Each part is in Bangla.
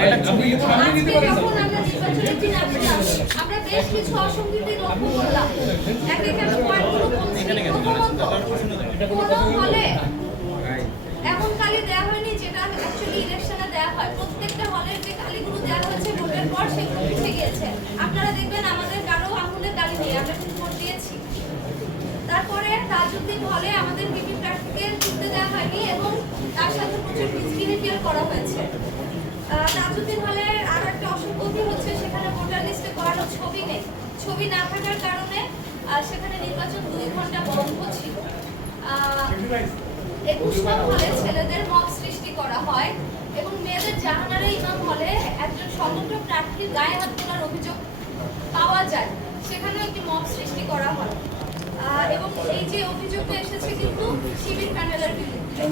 আজকে যখন আমরা নির্বাচনের দিন আসলাম আমরা বেশ কিছু অসঙ্গতি লক্ষ্য করলাম। এক এখানে পয়েন্টগুলো বলছি কোনো হলে এমন কালি দেওয়া হয়নি যেটা অ্যাকচুয়ালি ইলেকশনে দেওয়া হয়। প্রত্যেকটা হলের যে কালিগুলো দেওয়া হয়েছে ভোটের পর সেগুলো উঠে গিয়েছে। আপনারা দেখবেন আমাদের কারও আঙুলের কালি নেই আমরা কিন্তু ভোট দিয়েছি। তারপরে তাজউদ্দিন হলে আমাদের বিপি প্রার্থীকে তুলতে দেওয়া হয়নি এবং তার সাথে প্রচুর মিসবিহেভিয়ার করা হয়েছে। তাজউদ্দিন হলে আরও একটা অসঙ্গতি হচ্ছে, সেখানে ভোটার লিস্টে করানো ছবি নেই। ছবি না থাকার কারণে সেখানে নির্বাচন দুই ঘণ্টা বন্ধ ছিল। একুশ নং হলে ছেলেদের মব সৃষ্টি করা হয় এবং মেয়েদের জাহানারা ইমাম হলে একজন স্বতন্ত্র প্রার্থীর গায়ে হাত তোলার অভিযোগ পাওয়া যায়। সেখানেও একটি মব সৃষ্টি করা হয়। এবং এই যে অভিযোগটা এসেছে কিন্তু শিবির প্যানেলের বিরুদ্ধে।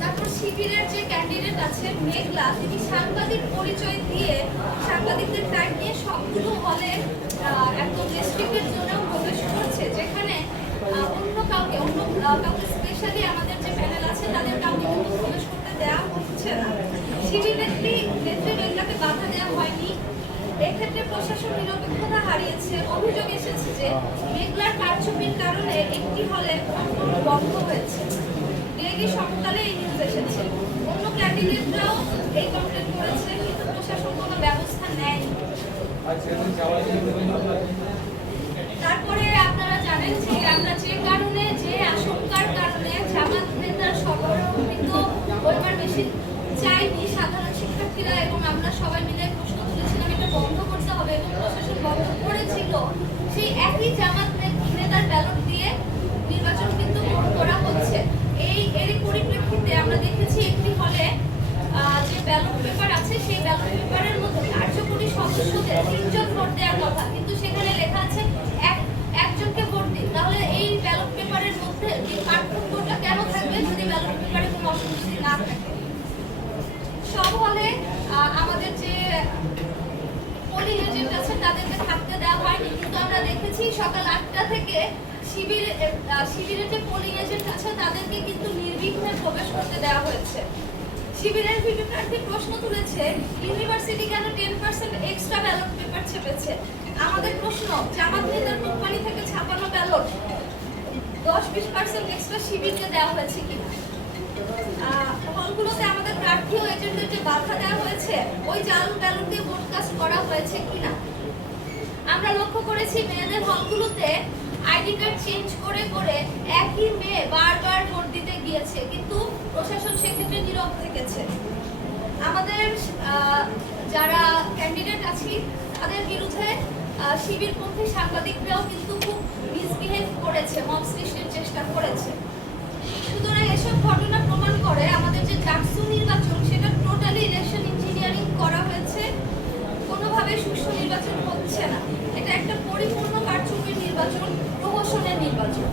তারপর শিবিরের যে ক্যান্ডিডেট আছে, মেঘলা, তিনি সাংবাদিক পরিচয় দিয়ে সাংবাদিকদের ট্যাগ নিয়ে সবগুলো হলে একদম রেস্ট্রিক্টেড জোনেও প্রবেশ করছে, যেখানে অন্য কাউকে অন্য কাউকে স্পেশালি আমাদের যে প্যানেল আছে, তাদের প্রবেশ করতে দেওয়া হচ্ছে না। শিবির নেত্রী মেঘলাকে বাধা দেওয়া হয়নি? এক্ষেত্রে প্রশাসন নিরপেক্ষতা হারিয়েছে, অভিযোগ এসেছে যে মেঘলার কারচুপির কারণে একটি হলে বন্ধ হয়েছে। ডেইলি সকালে এই কিন্তু তারপরে আপনারা জানেন যে আমরা যে কারণে, যে আশঙ্কার কারণে জামাত নেতার সরবরাহকৃত পরিমাণ বেশি চাইনি সাধারণ শিক্ষার্থীরা এবং আমরা সবাই মিলে প্রশ্ন তুলেছিলাম এটা বন্ধ করতে হবে এবং প্রশাসন বন্ধ করেছিল সেই একই জামাত নে- নেতার ব্যালট দিয়ে নির্বাচন কিন্তু ভোট করা হচ্ছে এই এরই পরিপ্রেক্ষিতে আমরা দেখেছি একটি হলে আহ, যে ব্যালট পেপার আছে সেই ব্যালট পেপারের মধ্যে কার্যকরী সদস্যদের তিনজন ভোট দেওয়ার কথা কিন্তু সেখানে লেখা আছে এক একজনকে ভোট দিন তাহলে এই ব্যালট পেপারের মধ্যে এই পার্থক্যটা কেন থাকবে যদি ব্যালট পেপারে কোনো অসঙ্গতি না থাকে সব হলে আহ, আমাদের যে পোলিং এজেন্ট আছে তাদেরকে থাকতে দেওয়া হয়নি কিন্তু আমরা দেখেছি সকাল আটটা থেকে যে পোলিং এজেন্ট আছে, তাদেরকে কিন্তু নির্বিঘ্নে প্রবেশ করতে দেওয়া হয়েছে। শিবিরের প্রশ্ন তুলেছে ইউনিভার্সিটি কেন ten percent extra ballot paper ছেপেছে? আমাদের প্রশ্ন, জামাত নেতার কোম্পানি থেকে ছাপানো ব্যালট দশ বিশ পার্সেন্ট এক্সট্রা শিবিরকে দেওয়া হয়েছে কিনা? হলগুলোতে আমাদের প্রার্থী ও এজেন্টদের যে বাধা দেওয়া হয়েছে, ওই জাল ব্যালট দিয়ে ভোট কাস্ট করা হয়েছে কিনা? করেছি মেয়েদের হলগুলোতে আইডি কার্ড চেঞ্জ করে করে একই মেয়ে বারবার ভোট দিতে গিয়েছে, কিন্তু প্রশাসন সেক্ষেত্রে নীরব থেকেছে। আমাদের যারা ক্যান্ডিডেট আছি, তাদের বিরুদ্ধে শিবিরপন্থী সাংবাদিকরাও কিন্তু খুব মিসবিহেভ করেছে মব সৃষ্টির চেষ্টা করেছে। সুতরাং এসব ঘটনা প্রমাণ করে আমাদের যে ডাকসু নির্বাচন, সেটা টোটালি ইলেকশন ইঞ্জিনিয়ারিং করা হয়েছে কোনোভাবে সুষ্ঠু নির্বাচন হচ্ছে না এটা একটা পরিপূর্ণ কারচুপির নির্বাচন প্রহসনের নির্বাচন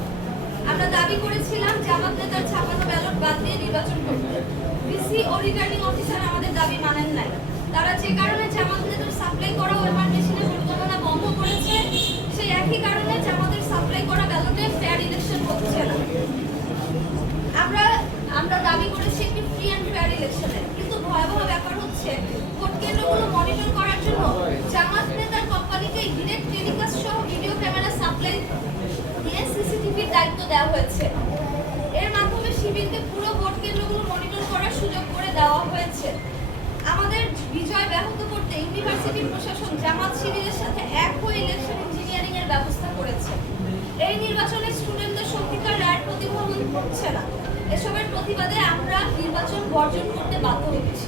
আমরা দাবি করেছিলাম জামাত নেতার ছাপানো ব্যালট বাদ দিয়ে নির্বাচন করতে ডিসি ও রিটার্নিং অফিসার আমাদের দাবি মানেন নাই। তারা যে কারণে জামাত নেতার সাপ্লাই করা ওয়েমার মেশিনে ভোট গণনা বন্ধ করেছে, সেই একই কারণে জামাতের সাপ্লাই করা ব্যালটে ফেয়ার ইলেকশন হচ্ছে না। আমরা আমরা দাবি করেছি একটি ফ্রি অ্যান্ড ফেয়ার ইলেকশনের কিন্তু ভয়াবহ ব্যাপার হচ্ছে ভোট কেন্দ্রগুলো মনিটর করার জন্য জামাত নেতার কোম্পানিকে ডিরেক্ট টেলিকাস্ট সহ ভিডিও ক্যামেরা সাপ্লাই দিয়ে সিসিটিভির দায়িত্ব দেওয়া হয়েছে এর মাধ্যমে শিবিরকে পুরো ভোট কেন্দ্রগুলো মনিটর করার সুযোগ করে দেওয়া হয়েছে আমাদের বিজয় ব্যাহত করতে ইউনিভার্সিটি প্রশাসন জামাত শিবিরের সাথে এক হয়ে ইলেকশন ইঞ্জিনিয়ারিং এর ব্যবস্থা করেছে। এই নির্বাচনে স্টুডেন্টদের সত্যিকার রায়ের প্রতিফলন হচ্ছে না। এসবের প্রতিবাদে আমরা নির্বাচন বর্জন করতে বাধ্য হচ্ছি।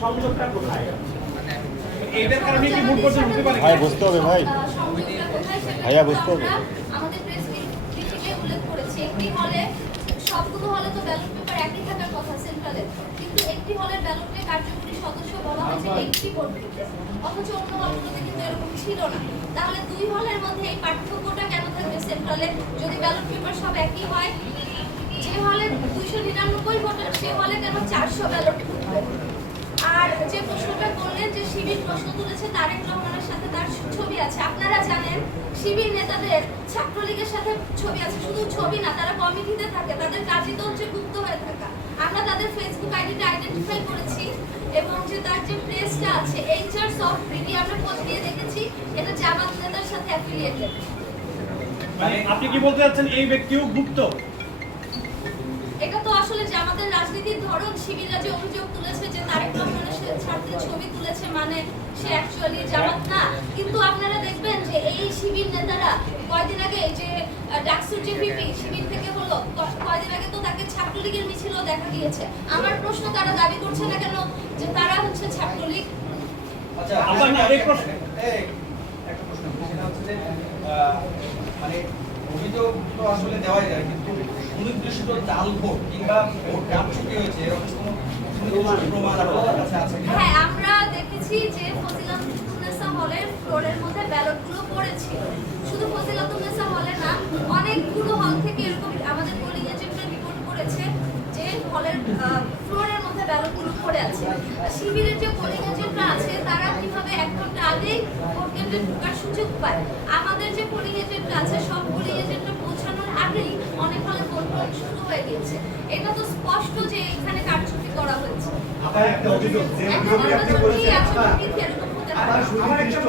সংযোগটা কোথায়? এটার কারণে কি ভোট পর্যন্ত হতে পারে? ভাই, বুঝতে হবে, ভাই। ভাইয়া, বুঝতে হবে। আমাদের প্রেস ব্রিফিংয়ে উল্লেখ করেছি। একটি হলে সবগুলো হলে তো ব্যালট পেপার একই থাকার কথা সেন্ট্রালে কিন্তু একটি হলের ব্যালটে কার্যকরী সদস্য বলা হয়েছে একটি ভোট অথচ অন্য হলগুলোতে কিন্তু এরকম ছিল না। তাহলে দুই হলের মধ্যে এই পার্থক্যটা কেন থাকবে সেন্ট্রালে যদি ব্যালট পেপার সব একই হয় যে হলে দুইশো নিরানব্বই ভোটার সে হলে কেন চারশো ব্যালট ঢুকবে যে প্রশ্নটা করলেন যে শিবির প্রশ্ন তুলেছে তারেক রহমানের সাথে তার ছবি আছে। আপনারা জানেন শিবির নেতাদের ছাত্রলীগের সাথে ছবি আছে। শুধু ছবি না, তারা কমিটিতে থাকে, তাদের কাজই তো হচ্ছে গুপ্ত হয়ে থাকা। আমরা তাদের ফেসবুক আইডিটা আইডেন্টিফাই করেছি এবং যে তার যে প্রেসটা আছে এইচআর সফট বিডি আমরা খোঁজ দিয়ে দেখেছি, এটা জামাত নেতার সাথে অ্যাফিলিয়েটেড মানে আপনি কি বলতে চাচ্ছেন, এই ব্যক্তিও গুপ্ত? রাজনীতির ধরন শিবিরা যে অভিযোগ তুলেছে যে তারেক রহমানের সাথে ছবি তুলেছে মানে সে অ্যাকচুয়ালি জামাত না। কিন্তু আপনারা দেখবেন যে এই শিবির নেতারা কয়দিন আগে যে ডাকসুর যে ভিপি শিবির থেকে হলো কয়দিন আগে তো তাকে ছাত্রলীগের মিছিলও দেখা গিয়েছে। আমার প্রশ্ন তারা দাবি করছে না কেন যে তারা হচ্ছে ছাত্রলীগ? আচ্ছা আপনার না, প্রশ্ন। একটা প্রশ্ন। সেটা হচ্ছে যে মানে অভিযোগ তো আসলে দেওয়াই যায় কিন্তু সুনির্দিষ্ট জাল ভোট কিংবা ভোট কারচুপি হয়েছে এরকম? হ্যাঁ আমরা দেখেছি যে ফজিলাতুন্নেসা হলের ফ্লোরের মধ্যে ব্যালটগুলো পড়েছিল। শুধু ফজিলাতুন্নেসা হলে না, অনেকগুলো হল থেকে এরকম আমাদের পোলিং এজেন্টরা রিপোর্ট করেছে যে হলের ফ্লোরের মধ্যে ব্যালটগুলো পড়ে আছে। শিবিরের যে পোলিং এজেন্টরা আছে, তারা কীভাবে এক ঘণ্টা আগেই ভোট কেন্দ্রে ঢোকার সুযোগ পায়? আমাদের যে পোলিং এজেন্টরা আছে, সব পোলিং এজেন্টরা পৌঁছানোর আগেই অনেক হলে শুরু হয়ে গিয়েছে। এটা তো স্পষ্ট যে এখানে কারচুপি করা হয়েছে। আপনার একটা অভিযোগ যে অভিযোগ আপনি করেছেন সুনির্দিষ্ট